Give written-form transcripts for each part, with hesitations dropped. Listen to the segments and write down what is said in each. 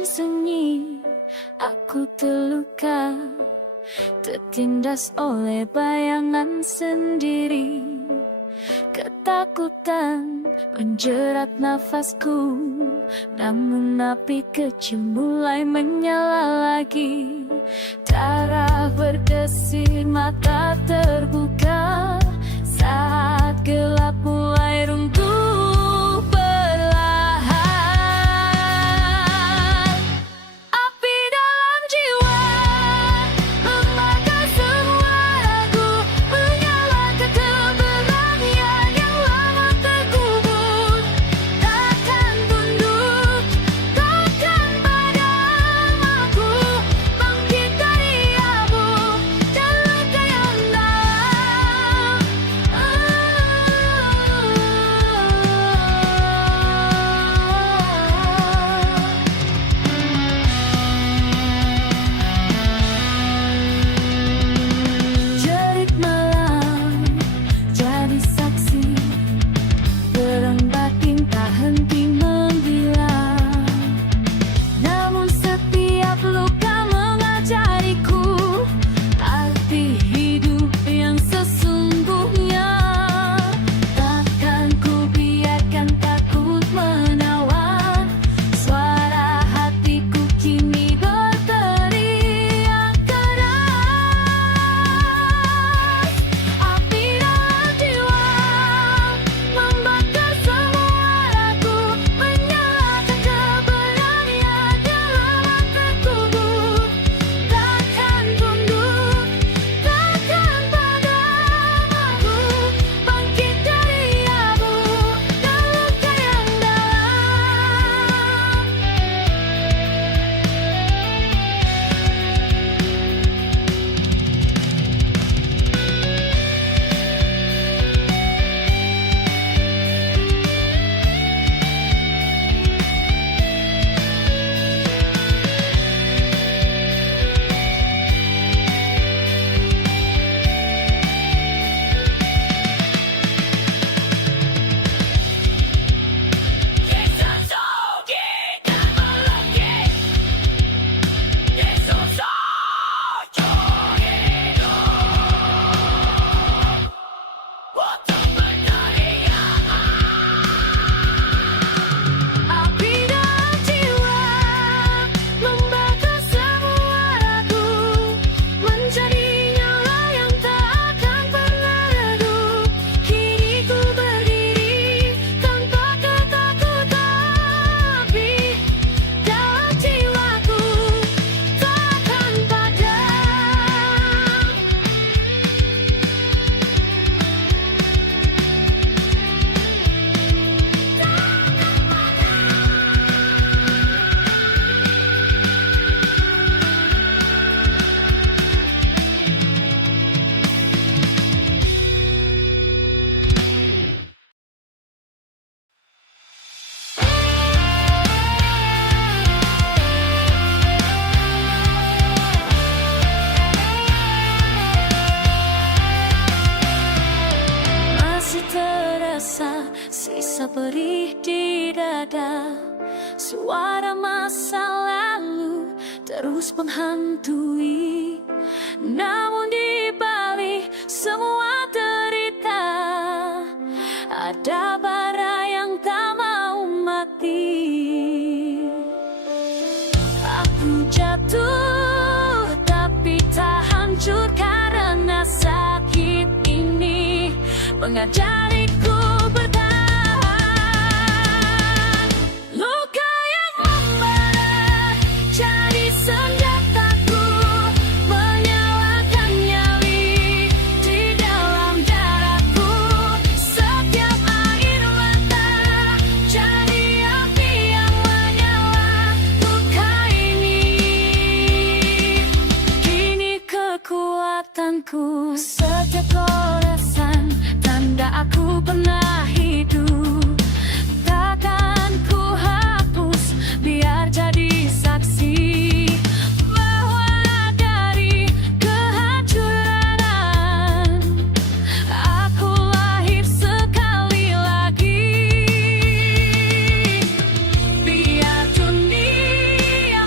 dalam sunyi, aku terluka, tertindas oleh bayangan sendiri. Ketakutan menjerat nafasku, namun api kecil mulai menyala lagi. Darah berdesir, mata terbuka saat gelap mulai runtuh perlahan. Api dalam jiwa membakar semua ragu, menyalakan keberanian yang lama terkubur. Takkan tunduk, takkan padam aku, bangkit dari abu dan luka yang dalam. Jerit malam jadi saksi, perang batin tak henti membilang. Namun setiap luka mengajariku arti hidup yang sesungguhnya. Takkan ku biarkan takut menawan, suara hatiku kini berteriak keras. Api dalam jiwa membakar semua ragu, menyalakan keberanian yang lama terkubur. Takkan tunduk, takkan padam aku, bangkit dari abu dan luka yang dalam. Api dalam jiwa membakar semua ragu, menjadi nyala yang tak akan pernah redup. Kini ku berdiri tanpa ketakutan. Api dalam jiwaku takkan padam. Masih terasa sisa perih di dada, suara masa lalu terus menghantui. Namun di balik semua derita, ada bara yang tak mau mati. Aku jatuh tapi tak hancur, karena sakit ini mengajariku bertahan. Luka yang membara jadi senjataku, menyalakan nyali di dalam darahku. Setiap air mata jadi api yang menyala. Luka ini kini kekuatanku. Setiap goresan tanda aku pernah hidup. Takkan ku hapus, biar jadi saksi bahwa dari kehancuran aku lahir sekali lagi. Biar dunia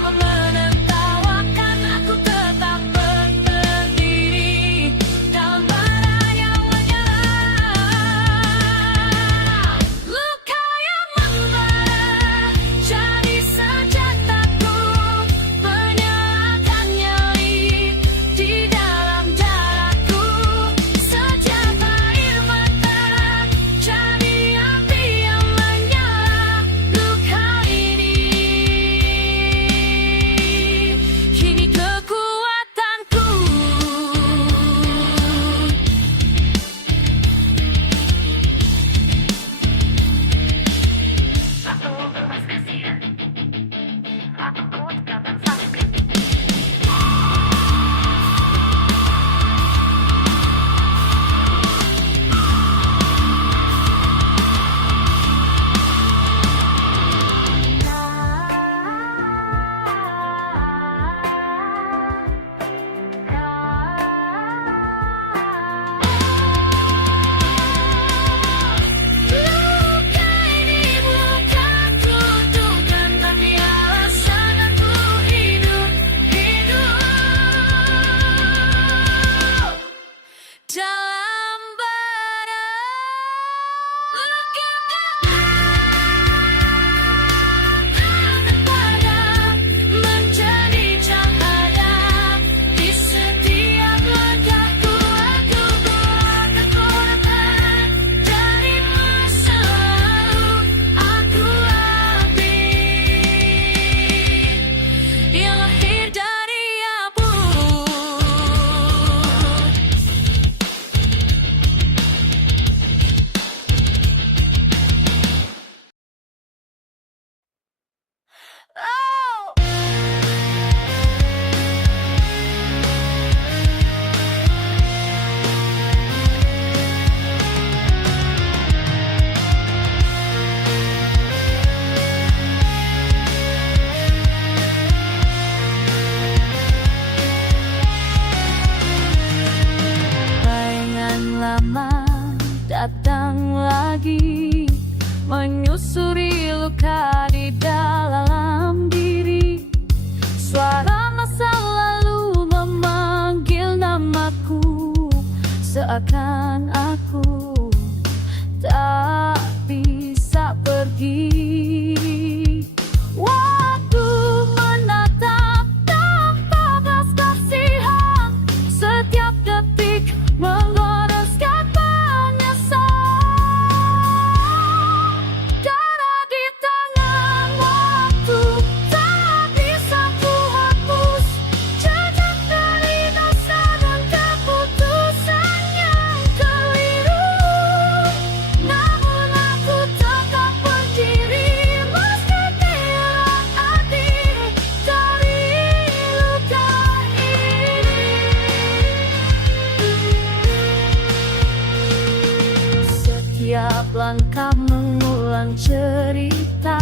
selangkah mengulang cerita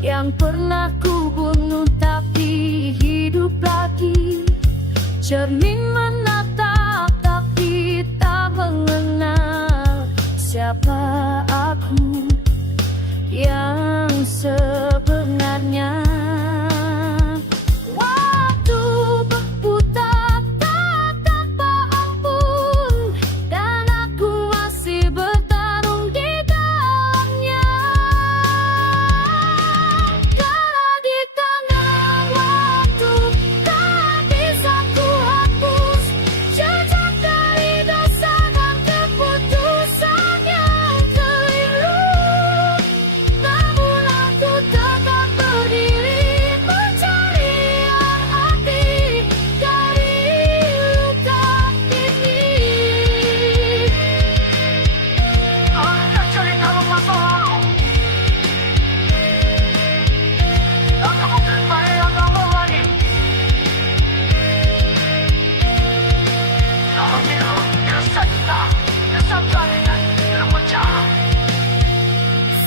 yang pernah ku bunuh tapi hidup lagi. Cermin menatap tapi tak mengenal siapa aku yang sebenarnya. Waktu berputar tak tanpa ampun, dan aku masih bertarung di dalamnya. Karena di tangan waktu tak bisa ku hapus jejak dari dosa dan keputusan yang keliru. Namun aku tetap berdiri mencari arti dari luka ini. Ada cerita masa lalu yang kamu bayang kamu lagi. Namun bila kesedihan, kesadaran terpecah.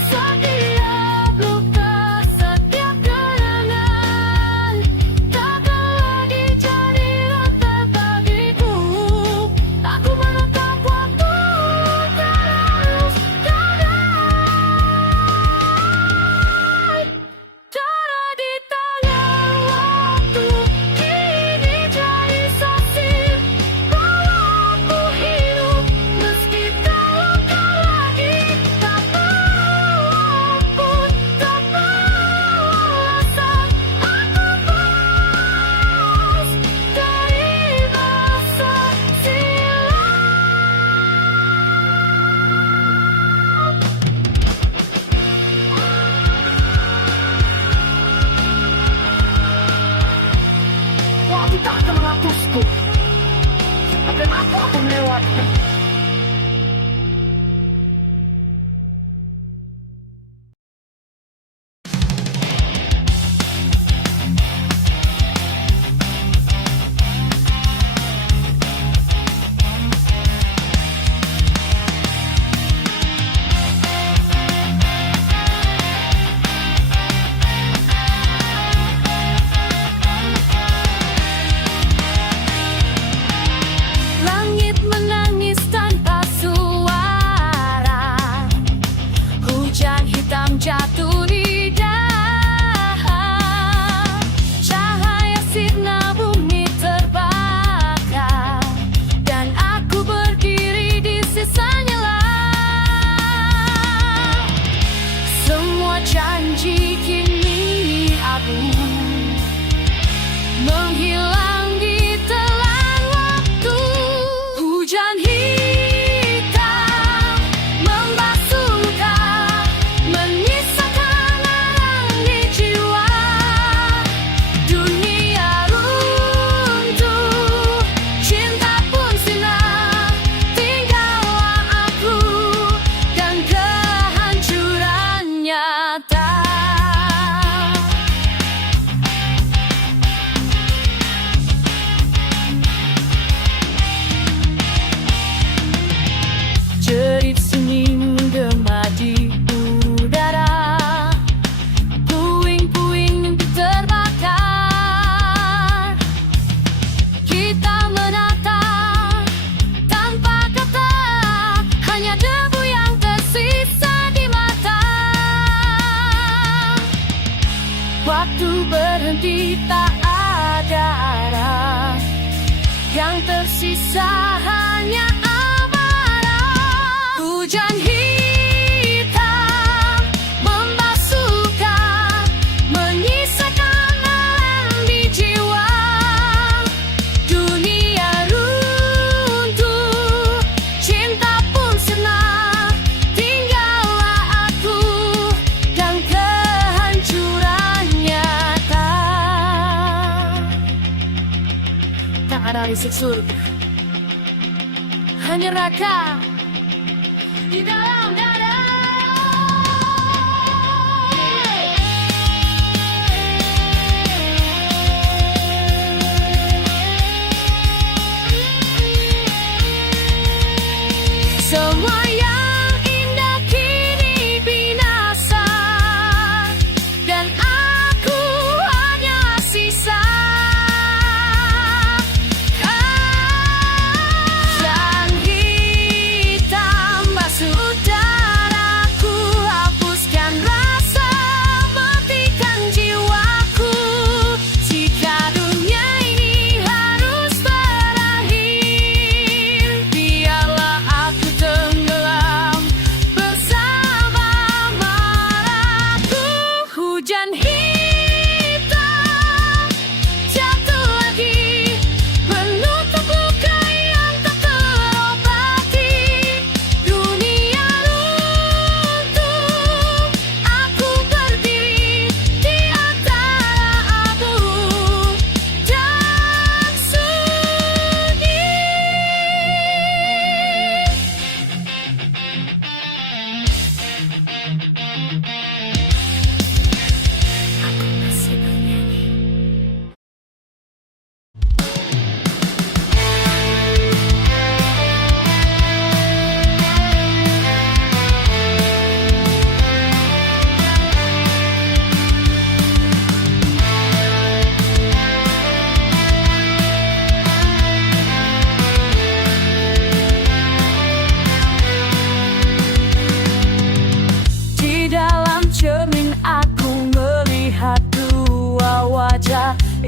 Setiap luka, setiap kenangan takkan lagi jadi rantai bagiku. Aku menatap waktu terus gadai. Cara di tangan waktu kini jadi saksi bahwa aku hidup meski tak luka lagi. Tak maupun tak merasa aku bebas dari masa silam. Waktu tak akan menghapusku, dan aku akan melewati. Langit menangis tanpa suara, hujan hitam jatuh di dahan, cahaya sirna bumi terbakar, dan aku berdiri di sisanya lah. Semua janji kini abu, menghilang di telan waktu. Hujan hitam membasuh luka, menyisakan arang di jiwa. Dunia runtuh, cinta pun sirna, tinggallah aku dan kehancuran nyata. Jerit sunyi menggema di udara, puing-puing mimpi terbakar. Kita menatap tanpa kata, hanya debu yang tersisa di mata. Waktu berhenti tak ada arah, yang tersisa hanya amarah. Hujan hitam membasuh luka, menyisakan alam di jiwa. Dunia runtuh, cinta pun sirna, tinggallah aku dan kehancuran nyata. Tak ada listrik surga, hanya neraka di dalam dada. Semua yang indah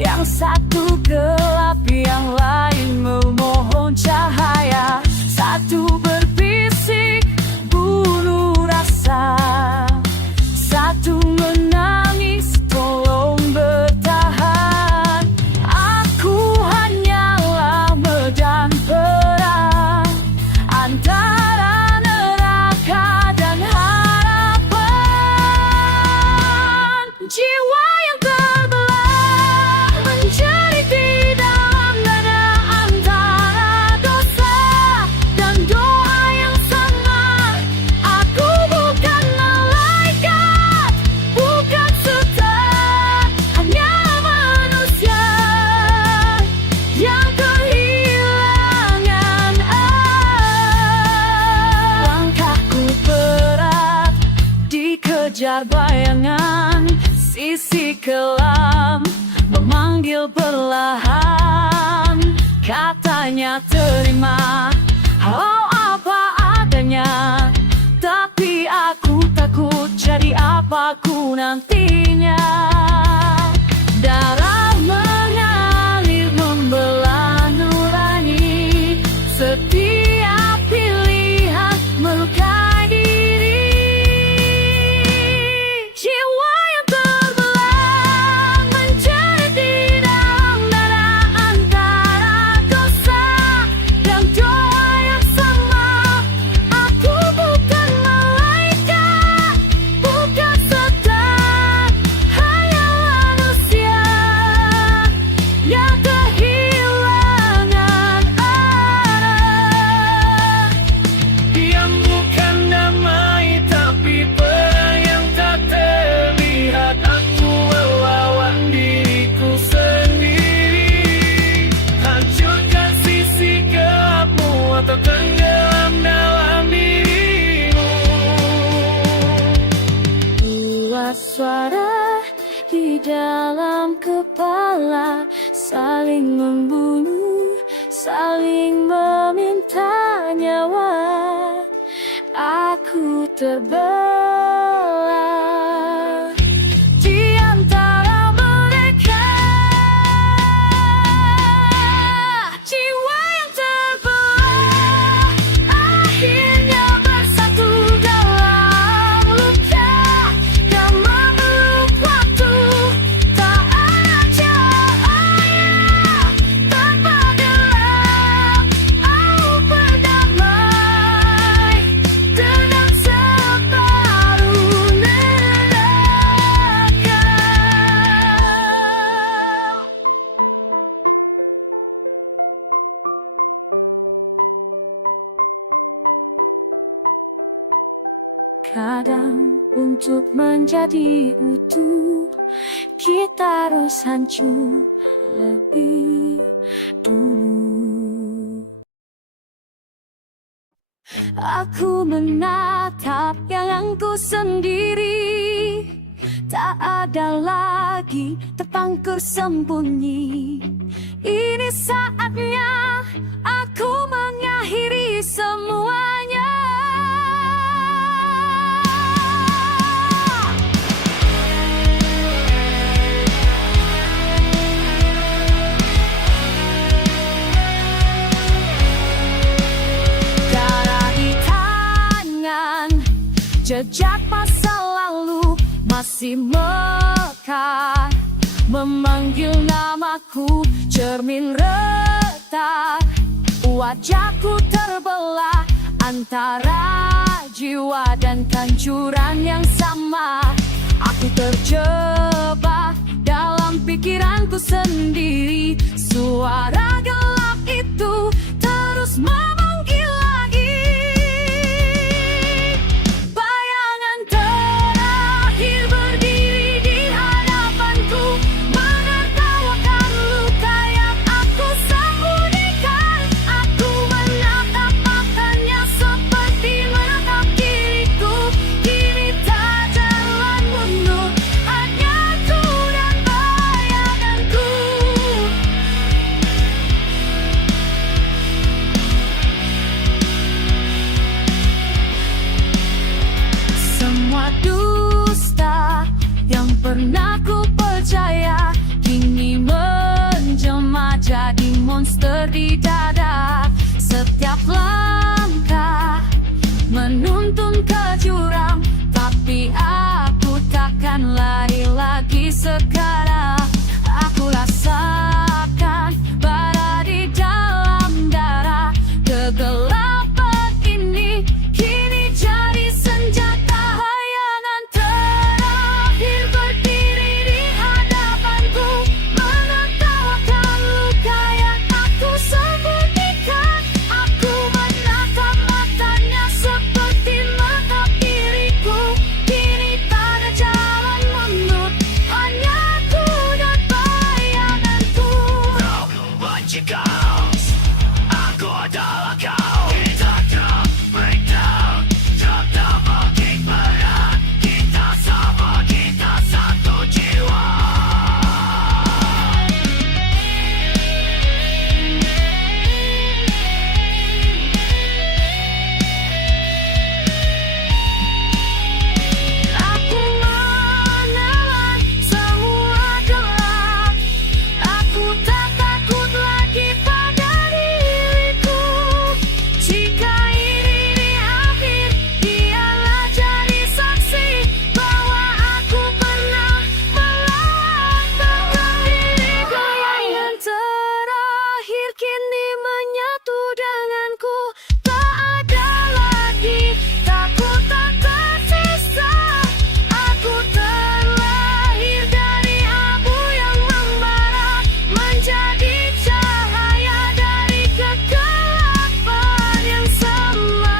Yang satu gelap, yang lain memohon cahaya. Satu berbisik bunuh rasa, satu menangis tolong bertahan. Aku hanyalah medan perang antara neraka dan harapan. Jiwa yang terbelah menjerit di dalam dada antara dosa dan doa yang sama. Aku bukan malaikat, bukan setan, hanya manusia yang kehilangan arah. Langkahku berat dikejar bayangan, sisi kelam memanggil perlahan. Katanya terima, oh apa adanya, tapi aku takut jadi apaku nantinya. Darah mengalir membelah nurani, setiap pilihan melukai diri. Jiwa yang terbelah menjerit di dalam dada antara dosa dan doa yang sama. Aku bukan malaikat, bukan setan, hanya manusia yang kehilangan arah. Diam bukan damai, tapi perang yang tak terlihat. Aku melawan diriku sendiri. Hancurkan sisi gelapmu atau tenggelam dalam dirimu. Dua suara di dalam kepala, saling membunuh, saling meminta nyawa. Aku terbelah di antara mereka. Jiwa yang terbelah akhirnya bersatu dalam luka yang memeluk waktu. Tak ada cahaya tanpa gelap. Aku berdamai dengan separuh neraka. Kadang untuk menjadi utuh, kita harus hancur lebih dulu. Aku menatap yang sendiri, tak ada lagi terpangku sembunyi. Ini saatnya aku mengakhiri semuanya. Darah di tangan, jejak masa lalu masih melekat, memanggil namaku, cermin retak. Wajahku terbelah antara jiwa dan kehancuran yang sama. Aku terjebak dalam pikiranku sendiri. Suara gelap itu terus memanggil lagi. Bayangan terakhir berdiri di hadapanku, menertawakan luka yang aku sembunyikan. Aku menatap matanya seperti menatap diriku. Kini tak jalan mundur, hanya aku dan bayanganku. sekarang aku rasakan bara di dalam darah. Kegelapan ini kini jadi senjata. Hayangan terakhir berdiri di hadapanku, menertawakan luka yang aku sembunyikan. Aku menatap matanya seperti menatap diriku. Kini tak ada jalan mundur, hanya aku dan bayanganku. Kau benci kau, aku adalah kau. Kita tak breakdown, tetap makin berat. Kita sama, kita satu jiwa. Aku menelan semua gelap. Aku tak takut lagi pada diriku. Jika ini di akhir, biarlah jadi saksi bahwa aku pernah melawan diriku. Hayangan terakhir kini menyatu denganku. Tak ada lagi takut tak tersisa. Aku terlahir dari abu yang membara, menjadi cahaya dari kegelapan yang sama.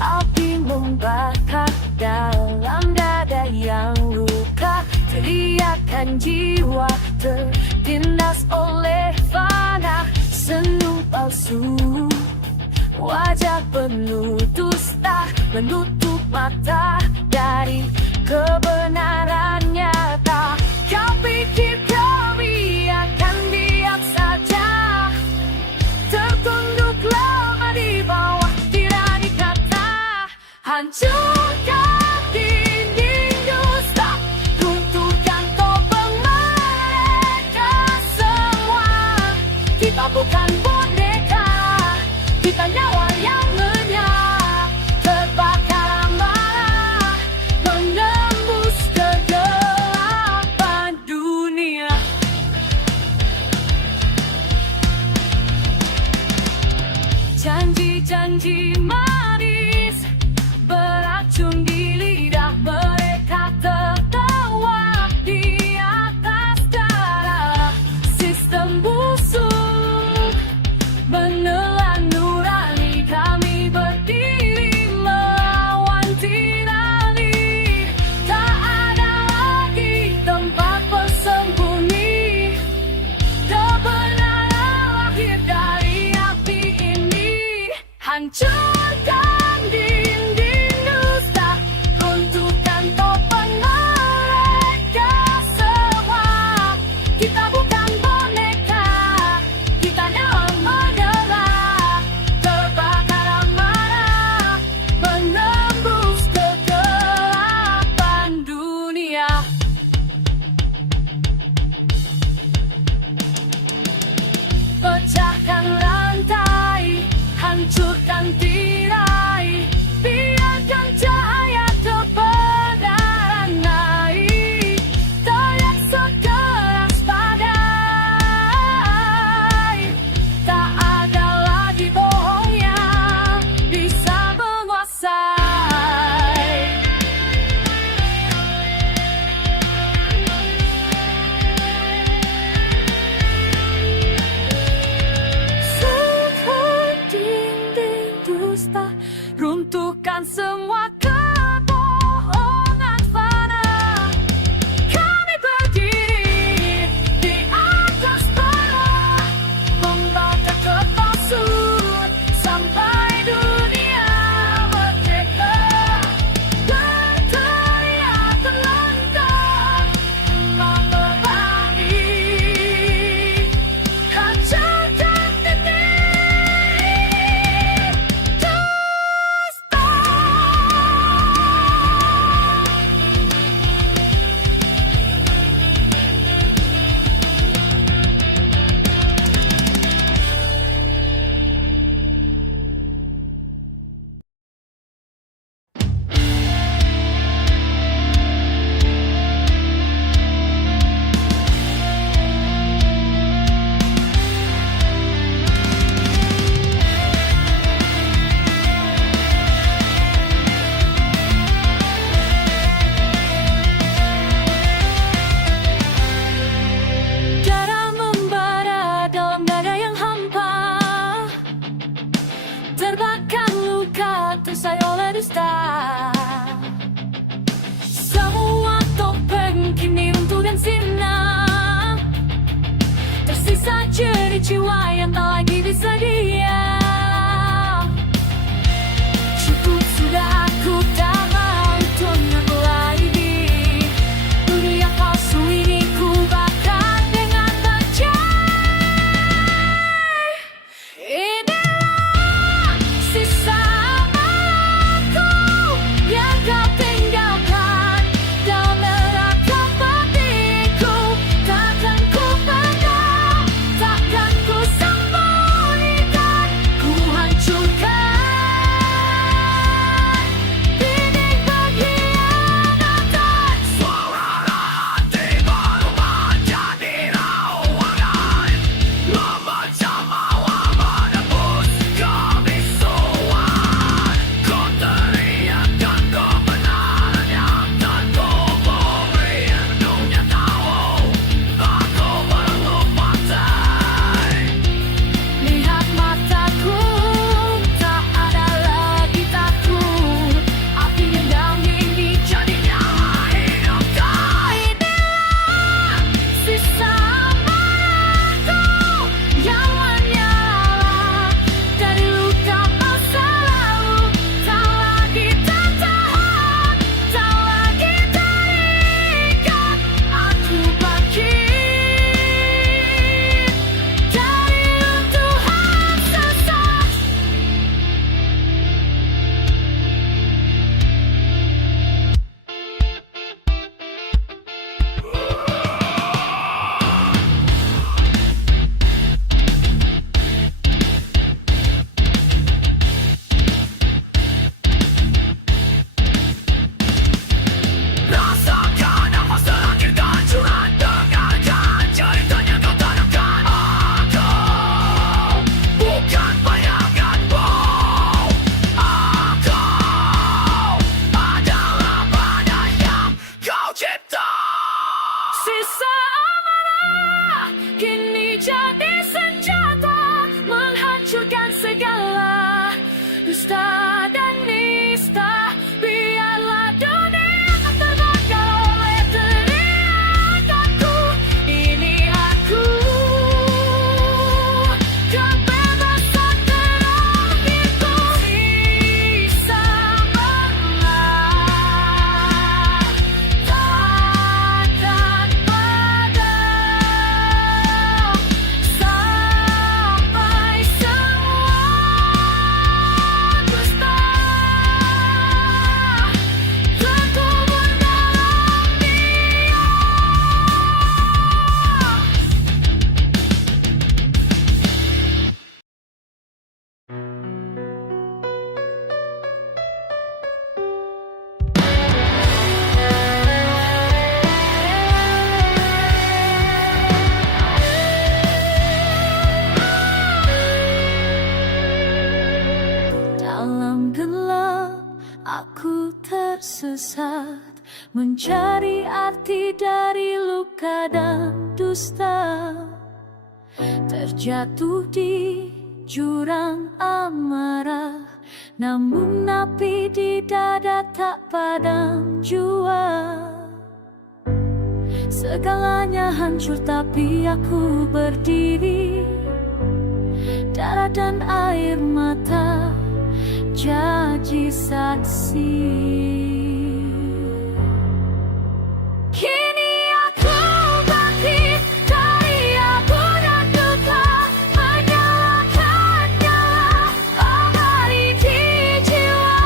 Api membakar dalam dada yang luka. Teriakan jiwa tertindas oleh fana. Senyum palsu, wajah penuh dusta, menutup mata dari kebenaran nyata. Kau pikir kami akan diam saja, tertunduk lama di bawah tirai kata. Hancurkan dinding dusta, runtuhkan topeng mereka semua. Kita bukan boneka, kita nyawa yang lenyap, terbakar amarah. zina. Tersisa jerih jiwa yang tak lagi bisa dia. Cukup sudah, aku tak mau tunjuk lagi. Dunia palsu ini ku bakar dengan bajai. Inilah sisa amarahku yang kau tinggalkan dalam neraka hatiku. Takkan ku pendam, takkan ku sembunyikan, ku hancurkan dinding pengkhianatan. Suara hati berubah jadi rawangan, memecah mawa menembus kebisuan. Ku teriakkan kebenaran yang tentu beri. Dunia tahu aku perlu pantai. Lihat mataku, tak ada lagi takut. Api dendam ini Jadi nyala hidupku. inilah sisa amarahku yang menyala dari luka masa lalu. Tak lagi tertahan, tak lagi terikat. Aku bangkit dari runtuhan sesat. Rasakan apa semakin kehancuran. Dengarkan ceritanya kau tanamkan. Aku bukan bayanganmu. Aku adalah badai yang kau cipta. Sisa amarah kini jadi senjata, menghancurkan segala dusta dan nista. Biarlah dunia terbakar oleh teriakanku. Ini aku, kebebasan terakhirku. Sisa amarah takkan padam sampai semua dusta terkubur dalam dia. Dalam gelap aku tersesat, mencari arti dari luka dan dusta. Terjatuh di jurang amarah, namun api di dada tak padam jua. Segalanya hancur tapi aku berdiri. Darah dan air mata jadi saksi. Kini aku bangkit dari abu dan duka, menyalakan nyala abadi di jiwa.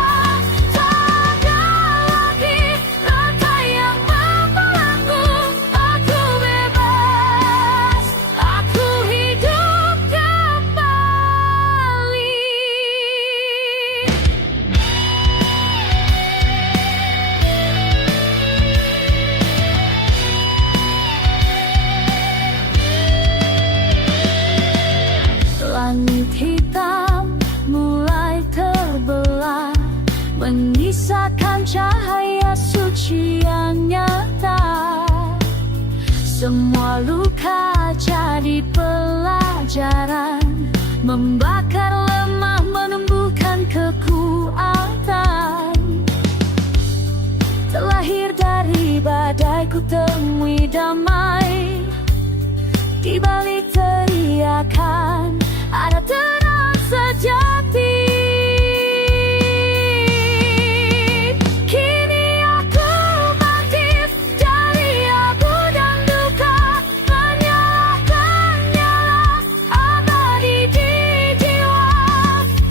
Tak ada lagi rantai yang membelenggu. Aku bebas, aku hidup kembali. Langit hitam mulai terbelah, menyisakan cahaya suci yang nyata. Semua luka jadi pelajaran, membakar lemah, menumbuhkan kekuatan. Terlahir dari badai ku temui damai. Di balik teriakan ada tenang sejati. Kini aku bangkit dari abu dan duka, menyalakan nyala abadi di jiwa.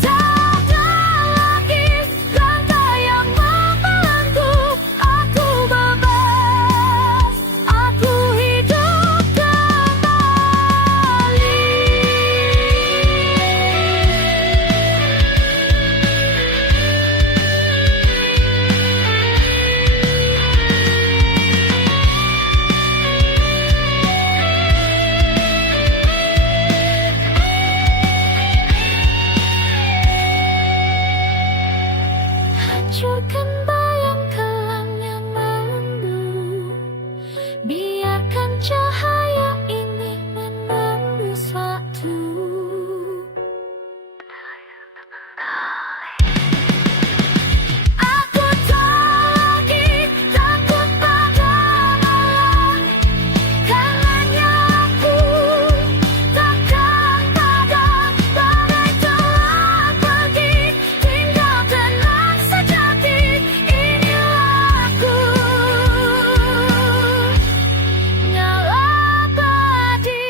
Tak ada lagi rantai yang membelenggu. Aku bebas, aku hidup kembali. Hancurkan bayang kelam yang melembut. Biarkan cahaya ini menembus waktu. Aku tak lagi takut pada malam, karenanya aku takkan padam. Badai telah pergi, tinggal tenang sejati. Inilah aku, nyala abadi.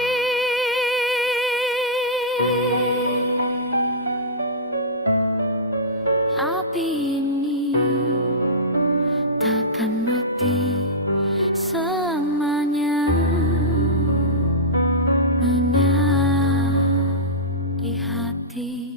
Api ini takkan mati selamanya, menyala di hati.